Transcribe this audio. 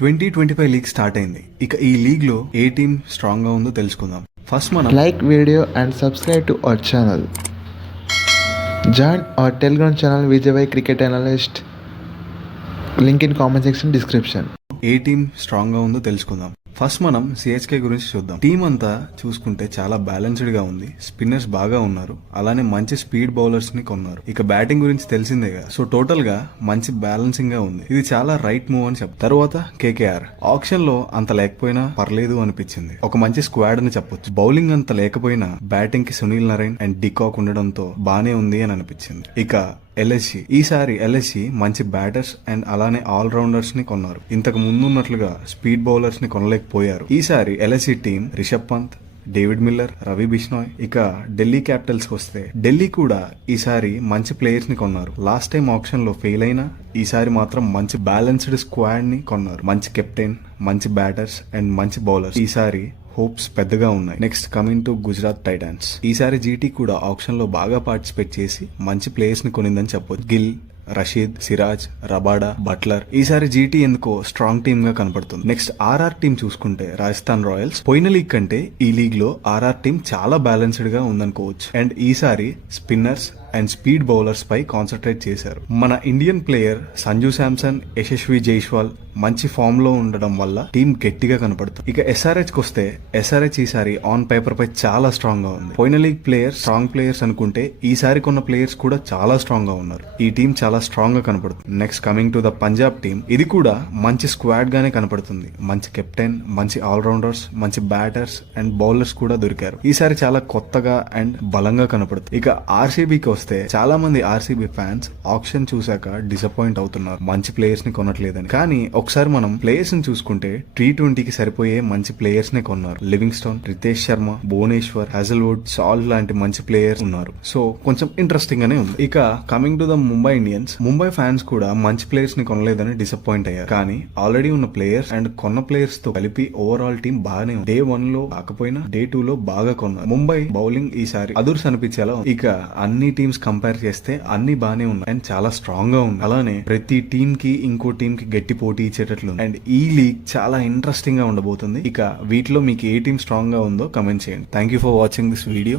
2025 league start అయింది. ఇక ఈ లీగ్ లో ఏ టీం స్ట్రాంగ్ గా ఉందో తెలుసుకుందాం. ఫస్ట్ మనం Like video and subscribe to our channel. Join our Telegram channel Vijay Cricket Analyst. Link in comment section description. A team strong గా ఉందో తెలుసుకుందాం. ఫస్ట్ మనం సిహెచ్కే గురించి చూద్దాం. టీం అంతా చూసుకుంటే చాలా బ్యాలెన్స్డ్ గా ఉంది. స్పిన్నర్స్ బాగా ఉన్నారు, అలానే మంచి స్పీడ్ బౌలర్స్ ని కొన్నారు. ఇక బ్యాటింగ్ గురించి తెలిసిందేగా, సో టోటల్ గా మంచి బ్యాలెన్సింగ్ గా ఉంది. ఇది చాలా రైట్ మూవ్ అని చెప్తారు. తర్వాత కేకేఆర్ ఆప్షన్ లో అంత లేకపోయినా పర్లేదు అనిపించింది. ఒక మంచి స్క్వాడ్ అని చెప్పొచ్చు. బౌలింగ్ అంత లేకపోయినా బ్యాటింగ్ కి సునీల్ నరైన్ అండ్ డికాక్ ఉండడంతో బానే ఉంది అని అనిపించింది. ఇక ఎల్ఎస్సి ఈసారి ఎల్ఎస్సి మంచి బ్యాటర్స్ అండ్ అలానే ఆల్ రౌండర్స్ ని కొన్నారు. ఇంతకు ముందున్నట్లుగా స్పీడ్ బౌలర్స్ ని కొనలేకపోయారు. ఈసారి LSG team Rishabh Pant, David Miller, Ravi Bishnoi. ఇక ఢిల్లీ క్యాపిటల్స్ కి వస్తే ఢిల్లీ కూడా ఈసారి మంచి ప్లేయర్స్ ని కొన్నారు. లాస్ట్ టైం ఆప్షన్ లో ఫెయిల్ అయినా ఈసారి మాత్రం మంచి బ్యాలెన్స్డ్ స్క్వాడ్ ని కొన్నారు. మంచి కెప్టెన్, మంచి బ్యాటర్స్ అండ్ మంచి బౌలర్స్. ఈసారి హోప్స్ పెద్దగా ఉన్నాయి. Next coming to Gujarat Titans. ఈసారి జీటీ కూడా ఆప్షన్ లో బాగా పార్టిసిపేట్ చేసి మంచి ప్లేయర్స్ ని కొనిందని చెప్పొచ్చు. Gill, Rashid, Siraj, Rabada, Buttler. ఈసారి జీటీ ఎందుకో స్ట్రాంగ్ టీమ్ గా కనపడుతుంది. నెక్స్ట్ ఆర్ఆర్ టీం చూసుకుంటే రాజస్థాన్ రాయల్స్. పోయిన లీగ్ కంటే ఈ లీగ్ లో ఆర్ఆర్ టీం చాలా బ్యాలెన్స్డ్ గా ఉందనుకోవచ్చు. అండ్ ఈసారి స్పిన్నర్స్ అండ్ స్పీడ్ బౌలర్స్ పై కాన్సన్ట్రేట్ చేశారు. మన ఇండియన్ ప్లేయర్ సంజు శాంసన్, యశస్వి జైస్వాల్ మంచి ఫామ్ లో ఉండడం వల్ల టీం గట్టిగా కనపడుతుంది. ఇక ఎస్ఆర్హెచ్ కి వస్తే ఎస్ఆర్హెచ్ ఈసారి ఆన్ పేపర్ పై చాలా స్ట్రాంగ్ గా ఉంది. పోయిన లీగ్ ప్లేయర్స్ స్ట్రాంగ్ ప్లేయర్స్ అనుకుంటే ఈసారి కొన్న ప్లేయర్స్ కూడా చాలా స్ట్రాంగ్ గా ఉన్నారు. ఈ టీం చాలా స్ట్రాంగ్ గా కనపడుతుంది. Next coming to the Punjab team. ఇది కూడా మంచి స్క్వాడ్ గానే కనపడుతుంది. మంచి కెప్టెన్, మంచి ఆల్రౌండర్స్, మంచి బ్యాటర్స్ అండ్ బౌలర్స్ కూడా దొరికారు. ఈసారి చాలా కొత్తగా అండ్ బలంగా కనపడుతుంది. ఇక ఆర్సీబీకి వస్తే చాలా మంది ఆర్సీబీ ఫ్యాన్స్ ఆప్షన్ చూసాక డిసప్పాయింట్ అవుతున్నారు, మంచి ప్లేయర్స్ ని కొనట్లేదని. కానీ ఒకసారి మనం ప్లేయర్స్ ని చూసుకుంటే T20కి సరిపోయే మంచి ప్లేయర్స్ ని కొన్నారు. లివింగ్స్టోన్, రితేష్ శర్మ, భువనేశ్వర్, హాజల్వుడ్, సాల్ లాంటి మంచి ప్లేయర్స్ ఉన్నారు. సో కొంచెం ఇంట్రెస్టింగ్ గానే ఉంది. ఇక coming to the Mumbai Indians. Mumbai fans కూడా మంచి ప్లేయర్స్ ని కొనలేదని డిసప్పాయింట్ అయ్యారు. కానీ ఆల్రెడీ ఉన్న ప్లేయర్స్ అండ్ కొన్న ప్లేయర్స్ తో కలిపి ఓవరాల్ టీం బాగానే ఉంది. డే 1 లో కాకపోయినా డే 2 లో బాగా కొన్నారు. ముంబై బౌలింగ్ ఈసారి అదుర్స్ అనిపించేలా ఉంది. ఇక అన్ని టీమ్స్ కంపేర్ చేస్తే అన్ని బానే ఉన్నాయి అండ్ చాలా స్ట్రాంగ్ గా ఉంది. అలానే ప్రతి టీమ్ కి ఇంకో టీమ్ కి గట్టి పోటీ ఇచ్చేటట్లు అండ్ ఈ లీగ్ చాలా ఇంట్రెస్టింగ్ గా ఉండబోతుంది. ఇక వీటిలో మీకు ఏ టీం స్ట్రాంగ్ గా ఉందో కమెంట్ చేయండి. Thank you for watching this video.